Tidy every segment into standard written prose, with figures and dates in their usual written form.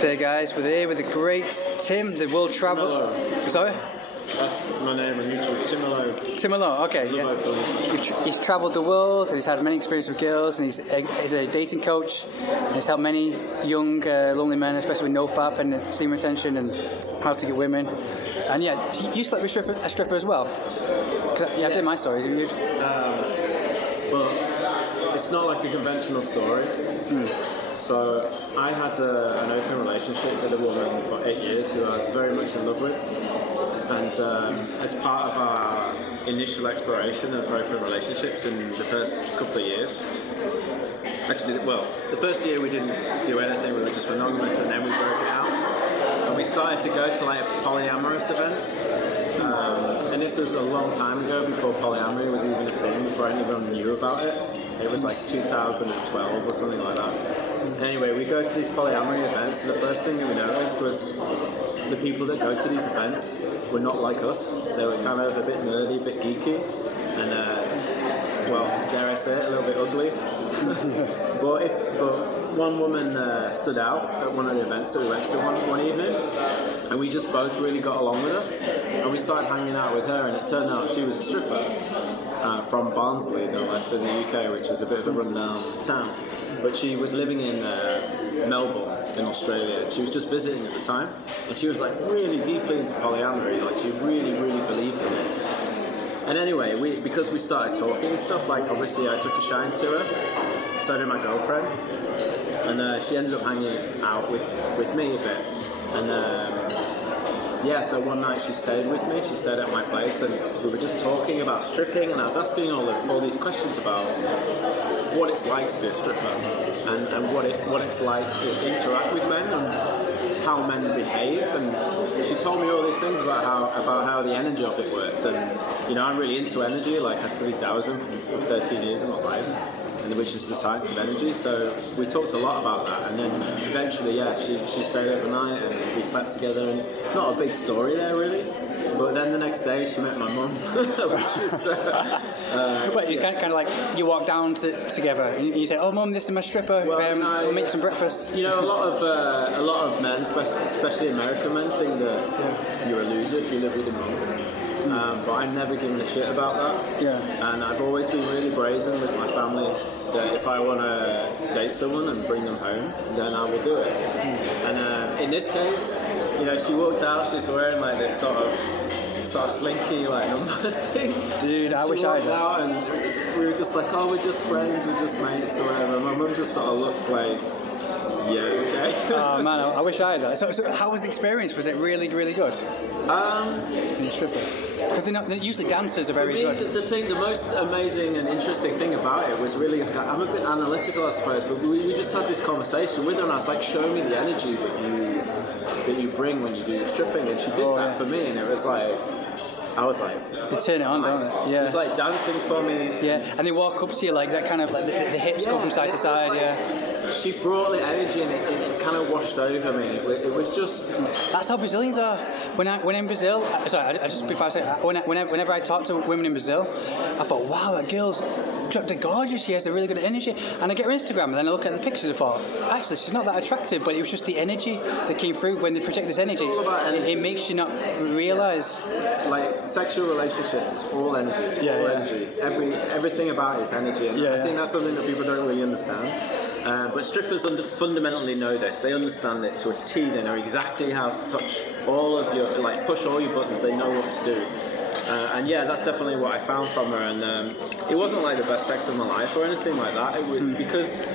So guys, we're here with the great Tim, the world travel. Sorry? That's my name on YouTube, Tim Malone. Tim Malone, okay. Yeah. He's travelled the world and he's had many experiences with girls and he's a dating coach. And he's helped many young, lonely men, especially with NoFap and semen retention and how to get women. And yeah, you slept with a stripper as well? Yeah, I did my story, didn't you? Well, it's not like a conventional story. So I had an open relationship with a woman for 8 years who I was very much in love with. And as part of our initial exploration of open relationships in the first couple of years, the first year we didn't do anything, we were just monogamous, and then we broke it out. And we started to go to like polyamorous events. And this was a long time ago, before polyamory was even a thing, before anyone knew about it. It was like 2012 or something like that. Anyway, we go to these polyamory events, and the first thing that we noticed was the people that go to these events were not like us. They were kind of a bit nerdy, a bit geeky, and well, dare I say it, a little bit ugly. But one woman stood out at one of the events that we went to one evening, and we just both really got along with her. And we started hanging out with her, and it turned out she was a stripper from Barnsley, no less, in the UK, which is a bit of a rundown town. But she was living in Melbourne, in Australia. She was just visiting at the time, and she was like really deeply into polyamory. Like she really, really believed in it. And anyway, because we started talking and stuff, like obviously I took a shine to her. So did my girlfriend, and she ended up hanging out with me a bit. And yeah, so one night she stayed with me. She stayed at my place, and we were just talking about stripping. And I was asking all these questions about what it's like to be a stripper, and what it's like to interact with men, and how men behave. And she told me all these things about how the energy of it worked. And you know, I'm really into energy. Like I studied Taoism for 13 years of my life, which is the science of energy. So we talked a lot about that, and then eventually, yeah, she stayed overnight and we slept together. And it's not a big story there really, but then the next day she met my mum, which was. But it's kind of like you walk down together and you say, "Oh, mum, this is my stripper. We'll make you some breakfast." You know, a lot of men, especially American men, think that you're a loser if you live with your mum. But I've never given a shit about that. Yeah. And I've always been really brazen with my family that if I want to date someone and bring them home, then I will do it. And in this case, you know, she walked out, she's wearing like this sort of slinky like number thing. Dude, I wish I had. She walked out and we were just like, oh, we're just friends, we're just mates or whatever. My mum just sort of looked like, yeah, okay. Oh man, I wish I had that. So how was the experience? Was it really, really good? In the stripper? Because usually dancers are very good. The most amazing and interesting thing about it was really, I'm a bit analytical, I suppose, but we just had this conversation with her, and I was like, show me the energy that you bring when you do stripping, and she did that for me, and it was like, I was like, they turn it on, don't it? Yeah. It was like dancing for me. Yeah, and they walk up to you like that, kind of like the hips go from side to side. Like, yeah. She brought the energy, and it kind of washed over me. It was just. That's how Brazilians are. When in Brazil, whenever I talk to women in Brazil, I thought, wow, that girl's gorgeous. She has a really good energy. And I get her Instagram, and then I look at the pictures and thought, actually, she's not that attractive. But it was just the energy that came through when they project this energy. It's all about energy. It makes you not realise. Like sexual relationships, it's all energy. It's all energy. Everything about it is energy. And I think that's something that people don't really understand. But strippers fundamentally know this. They understand it to a T. They know exactly how to touch all of your, like, push all your buttons. They know what to do. And yeah, that's definitely what I found from her. And it wasn't like the best sex of my life or anything like that. It was because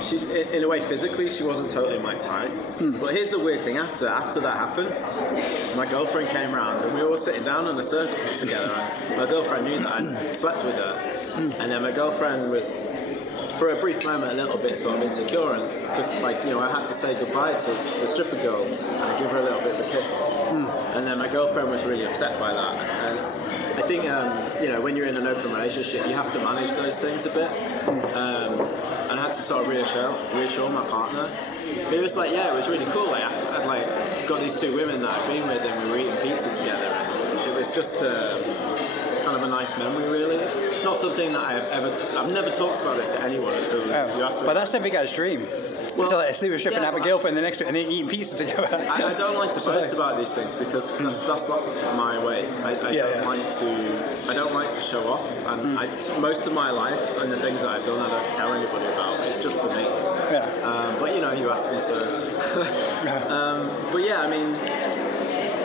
she's, in a way, physically, she wasn't totally my type. But here's the weird thing: after that happened, my girlfriend came round, and we were all sitting down on a circle together. And my girlfriend knew that I slept with her, and then my girlfriend was, for a brief moment, a little bit sort of insecure, because, like, you know, I had to say goodbye to the stripper girl and give her a little bit of a kiss. And then my girlfriend was really upset by that. And I think, you know, when you're in an open relationship, you have to manage those things a bit. And I had to sort of reassure my partner. But it was like, yeah, it was really cool. Like, I'd like got these two women that I'd been with, and we were eating pizza together. And it was just kind of a nice memory, really. It's not something that I've never talked about this to anyone until you asked me. But that's every guy's dream. Well, to like sleep with a stripper and yeah, have a girlfriend the next week and they're eating pizza together. I don't like to boast about these things because that's not my way. I don't like to show off, and most of my life and the things that I've done, I don't tell anybody about. It's just for me. Yeah. But you asked me, so. But yeah, I mean,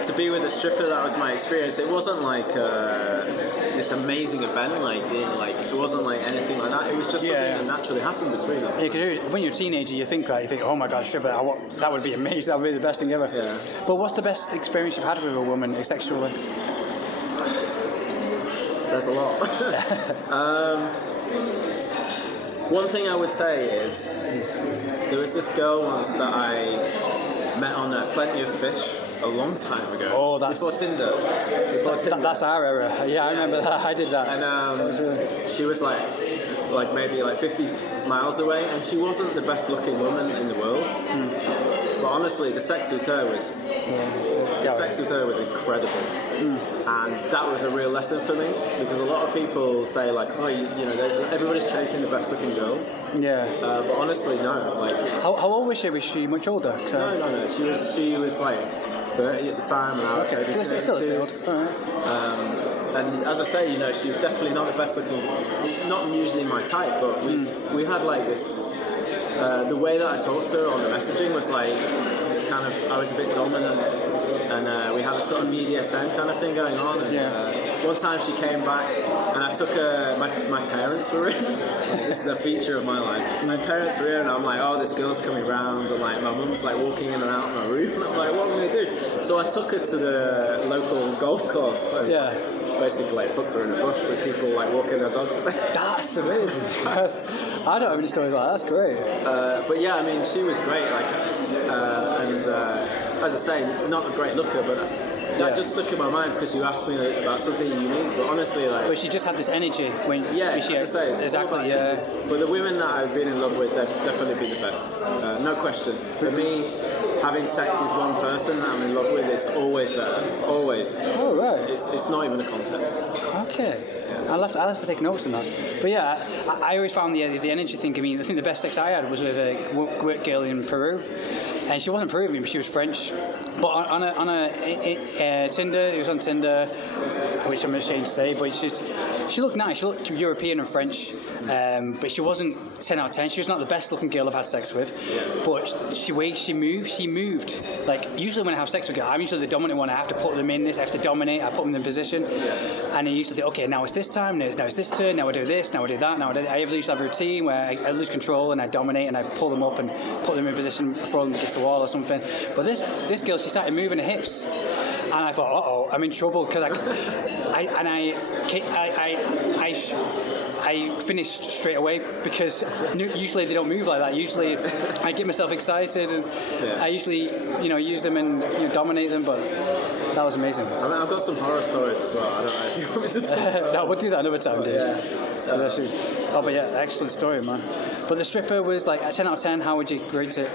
to be with a stripper, that was my experience. It wasn't like this amazing event, it wasn't like anything like that. It was just something that naturally happened between us. Yeah, because when you're a teenager, you think, oh my god, stripper, that would be amazing. That would be the best thing ever. Yeah. But what's the best experience you've had with a woman sexually? There's a lot. One thing I would say is there was this girl once that I met on Plenty of Fish a long time ago. Oh, that's before Tinder. That's our era. Yeah, I remember that. I did that. And she was like maybe 50 miles away, and she wasn't the best looking woman in the world. But honestly, the sex with her was incredible. And that was a real lesson for me, because a lot of people say everybody's chasing the best looking girl. Yeah. But honestly, no. How old was she? Was she much older? No. She was like 30 at the time, and I was maybe 32. It's still a field. All right. And as I say, she was definitely not the best looking, not usually my type, but we had like this, the way that I talked to her on the messaging was like, I was a bit dominant, and we had a sort of BDSM kind of thing going on, and one time she came back, and I took her, my parents were in, this is a feature of my life, my parents were in, and I'm like, oh, this girl's coming round, and like, my mum's like walking in and out of my room, and I'm like, what am I going to do? So I took her to the local golf course, and basically fucked her in a bush with people like walking their dogs. That's amazing. I don't have any stories like that. That's great. But yeah, I mean, she was great. As I say, not a great looker, but that just stuck in my mind because you asked me about something unique. But honestly, but she just had this energy when. As I say, it's exactly. But the women that I've been in love with, they've definitely been the best. No question. For me, having sex with one person that I'm in love with is always better. Always. Oh right. It's not even a contest. Okay. I'll have to take notes on that. But yeah, I always found the energy thing. I mean, I think the best sex I had was with a girl in Peru. And she wasn't Peruvian, she was French. But on a Tinder, it was on Tinder, which I'm ashamed to say, but she looked nice. She looked European and French, but she wasn't 10 out of 10. She was not the best looking girl I've had sex with. But she moved. Like, usually when I have sex with a girl, I'm usually the dominant one. I have to put them in this, I have to dominate, I put them in position. And I used to think, okay, now it's this time, now it's this turn, now I do this, now I do that, I used to have a routine where I lose control and I dominate and I pull them up and put them in position, throw them against the wall or something. But this girl, she started moving her hips, and I thought, uh-oh, I'm in trouble, because I finished straight away, because usually they don't move like that. Usually I get myself excited, and I usually use them and dominate them. But that was amazing. I mean, I've got some horror stories as well. I don't know if you want me to talk about. No, we'll do that another time, dude. Oh, but yeah, excellent story, man. But the stripper was like a 10 out of 10. How would you rate it?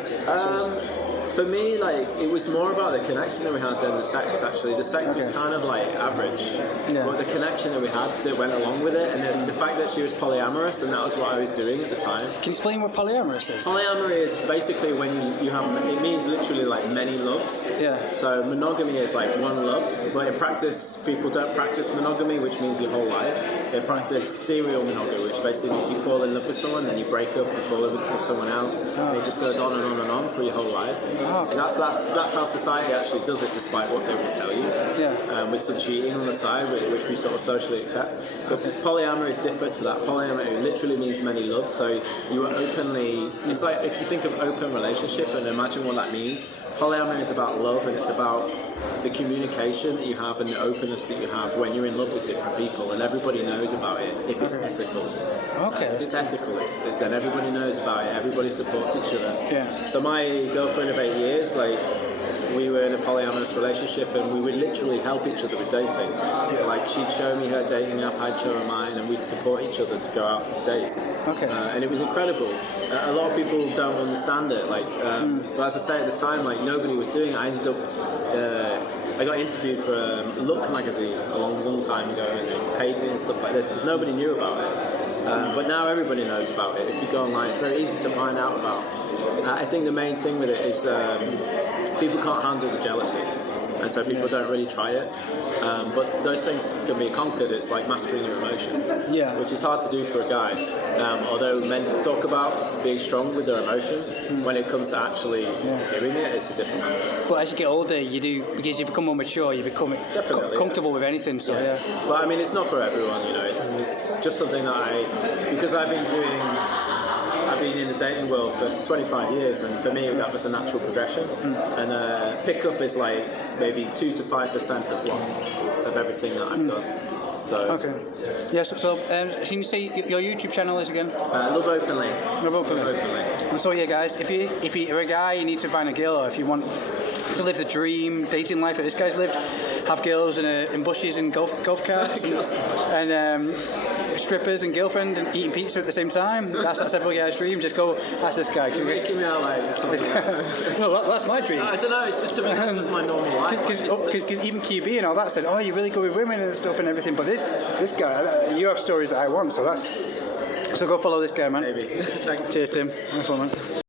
For me, it was more about the connection that we had than the sex, actually. The sex was kind of average, but the connection that we had that went along with it, and the fact that she was polyamorous, and that was what I was doing at the time. Can you explain what polyamorous is? Polyamory is basically when you have, it means literally many loves. Yeah. So monogamy is one love, but in practice, people don't practice monogamy, which means your whole life. They practice serial monogamy, which basically means you fall in love with someone, then you break up and fall in love with someone else, and it just goes on and on and on for your whole life. Okay. That's how society actually does it, despite what they will tell you. Yeah. With some cheating on the side, which we sort of socially accept. But polyamory is different to that. Polyamory literally means many loves. So you are openly. It's like if you think of open relationship and imagine what that means. Polyamory is about love, and it's about the communication that you have and the openness that you have when you're in love with different people, and everybody knows about it if it's ethical. Okay. If it's ethical, then everybody knows about it. Everybody supports each other. Yeah. So my girlfriend of 8 years, we were in a polyamorous relationship, and we would literally help each other with dating. So she'd show me her dating app, I'd show her mine, and we'd support each other to go out to date. Okay. And it was incredible. A lot of people don't understand it. But as I say, at the time, nobody was doing it. I ended up, I got interviewed for Look magazine a long time ago, and they paid me and stuff like this because nobody knew about it. But now everybody knows about it. If you go online, it's very easy to find out about. I think the main thing with it is people can't handle the jealousy, and so people don't really try it. But those things can be conquered. It's like mastering your emotions, which is hard to do for a guy. Although men talk about being strong with their emotions, when it comes to actually doing it, it's a different matter. But as you get older, you do, because you become more mature, you become comfortable with anything. So But I mean, it's not for everyone. You know, it's just something that because I've been in the dating world for 25 years, and for me that was a natural progression. And pickup is like maybe 2 to 5% of everything that I've done. So okay, yes. So can you say your YouTube channel is again? Love Openly. Love Openly. So yeah, guys, if you're a guy, you need to find a girl, or if you want to live the dream dating life that this guy's lived, have girls in bushes and golf carts and strippers and girlfriend and eating pizza at the same time. That's every guy's dream. Just go ask this guy. You're making me out like something. No, that's my dream. I don't know. It's just to me, it's just my normal life. Because even QB and all that said, oh, you're really good with women and stuff and everything. But this guy, you have stories that I want. So go follow this guy, man. Maybe. Thanks. Cheers, Tim. Nice one, man.